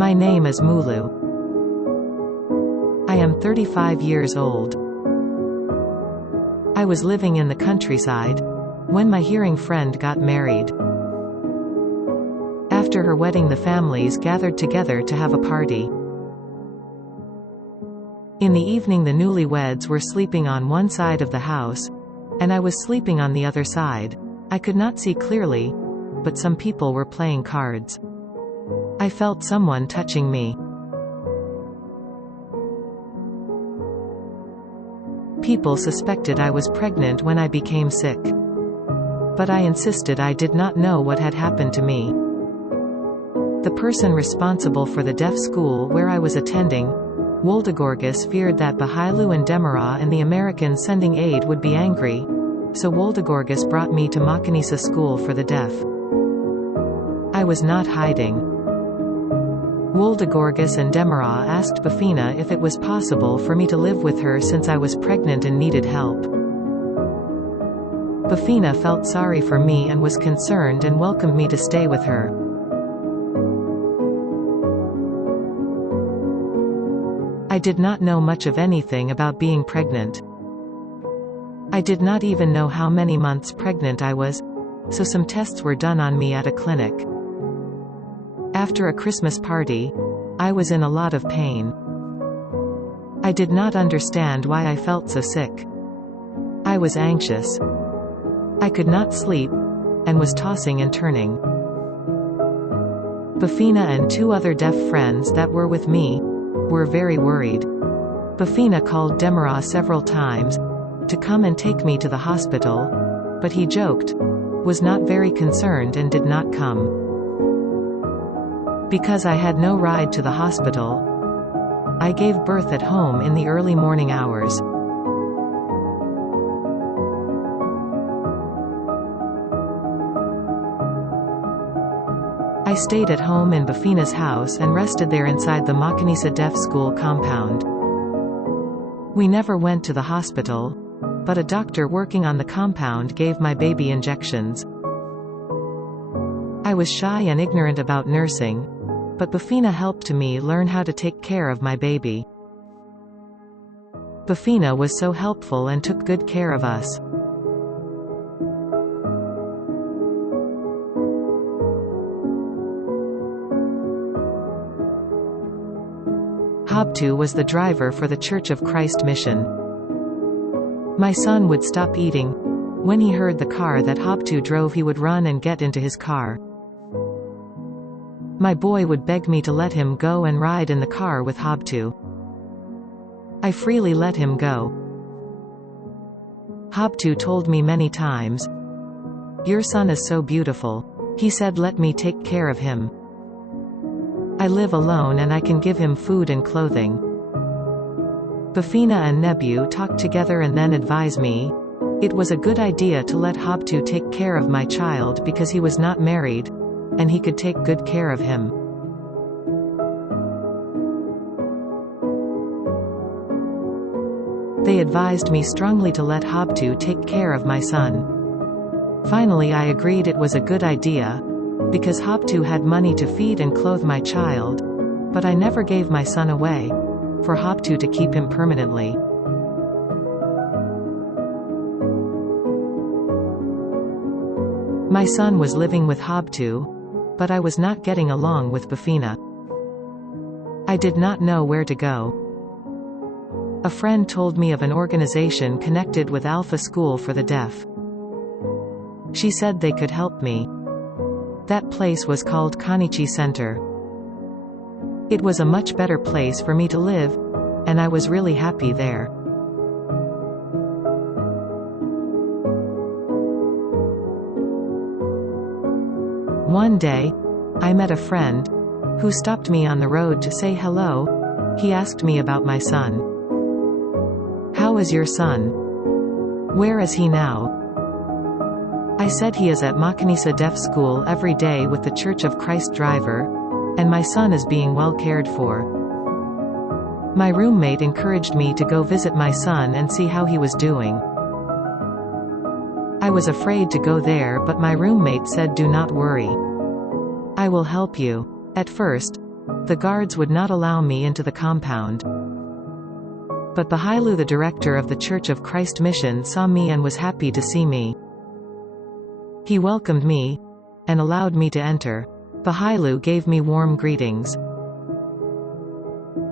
My name is Mulu. I am 35 years old. I was living in the countryside when my hearing friend got married. After her wedding, the families gathered together to have a party. In the evening, the newlyweds were sleeping on one side of the house, and I was sleeping on the other side. I could not see clearly, but some people were playing cards. I felt someone touching me. People suspected I was pregnant when I became sick. But I insisted I did not know what had happened to me. The person responsible for the deaf school where I was attending, Woldegorgis, feared that Bahilu and Demara and the Americans sending aid would be angry, so Woldegorgis brought me to Makanisa School for the Deaf. I was not hiding. Woldegorgis and Demara asked Bafina if it was possible for me to live with her since I was pregnant and needed help. Bafina felt sorry for me and was concerned and welcomed me to stay with her. I did not know much of anything about being pregnant. I did not even know how many months pregnant I was, so some tests were done on me at a clinic. After a Christmas party, I was in a lot of pain. I did not understand why I felt so sick. I was anxious. I could not sleep, and was tossing and turning. Bafina and two other deaf friends that were with me were very worried. Bafina called Demara several times to come and take me to the hospital, but he joked, was not very concerned and did not come. Because I had no ride to the hospital, I gave birth at home in the early morning hours. I stayed at home in Bafina's house and rested there inside the Makanisa Deaf School compound. We never went to the hospital, but a doctor working on the compound gave my baby injections. I was shy and ignorant about nursing, but Bafina helped me learn how to take care of my baby. Bafina was so helpful and took good care of us. Habtu was the driver for the Church of Christ mission. My son would stop eating. When he heard the car that Habtu drove, he would run and get into his car. My boy would beg me to let him go and ride in the car with Habtu. I freely let him go. Habtu told me many times, "Your son is so beautiful." He said, "Let me take care of him. I live alone and I can give him food and clothing." Bafina and Nebu talked together and then advised me it was a good idea to let Habtu take care of my child because he was not married, and he could take good care of him. They advised me strongly to let Habtu take care of my son. Finally, I agreed it was a good idea, because Habtu had money to feed and clothe my child, but I never gave my son away, for Habtu to keep him permanently. My son was living with Habtu, but I was not getting along with Bafina. I did not know where to go. A friend told me of an organization connected with Alpha School for the Deaf. She said they could help me. That place was called Kanichi Center. It was a much better place for me to live, and I was really happy there. One day, I met a friend who stopped me on the road to say hello. He asked me about my son. "How is your son? Where is he now?" I said he is at Makanisa Deaf School every day with the Church of Christ driver, and my son is being well cared for. My roommate encouraged me to go visit my son and see how he was doing. I was afraid to go there, but my roommate said, "Do not worry. I will help you." At first, The guards would not allow me into the compound. But Bahilu, the director of the Church of Christ Mission, saw me and was happy to see me. He welcomed me and allowed me to enter. Bahilu gave me warm greetings.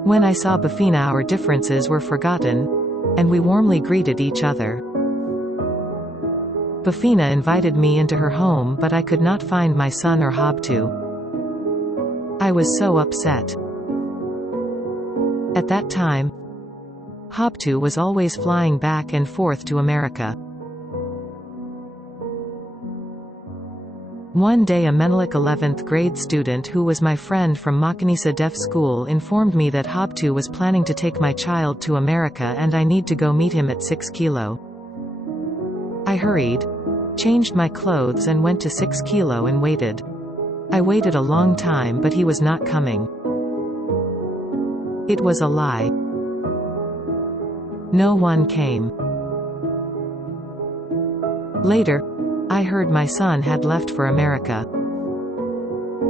When I saw Bafina, our differences were forgotten, and we warmly greeted each other. Bafina invited me into her home, but I could not find my son or Habtu. I was so upset. At that time, Habtu was always flying back and forth to America. One day a Menelik 11th grade student who was my friend from Ethio-Deaf school informed me that Habtu was planning to take my child to America and I need to go meet him at 6 kilo. I hurried, changed my clothes and went to 6 kilo and waited. I waited a long time but he was not coming. It was a lie. No one came. Later, I heard my son had left for America.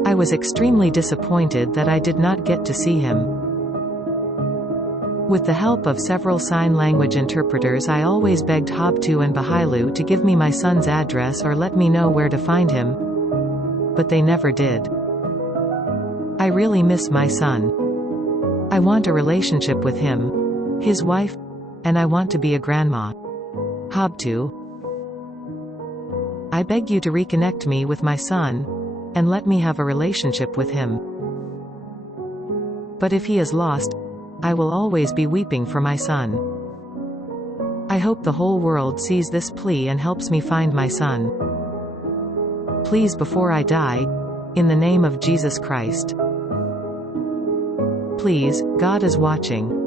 I was extremely disappointed that I did not get to see him. With the help of several sign language interpreters, I always begged Habtu and Bahilu to give me my son's address or let me know where to find him, but they never did. I really miss my son. I want a relationship with him, his wife, and I want to be a grandma. Habtu, I beg you to reconnect me with my son, and let me have a relationship with him. But if he is lost, I will always be weeping for my son. I hope the whole world sees this plea and helps me find my son. Please, before I die, in the name of Jesus Christ. Please, God is watching.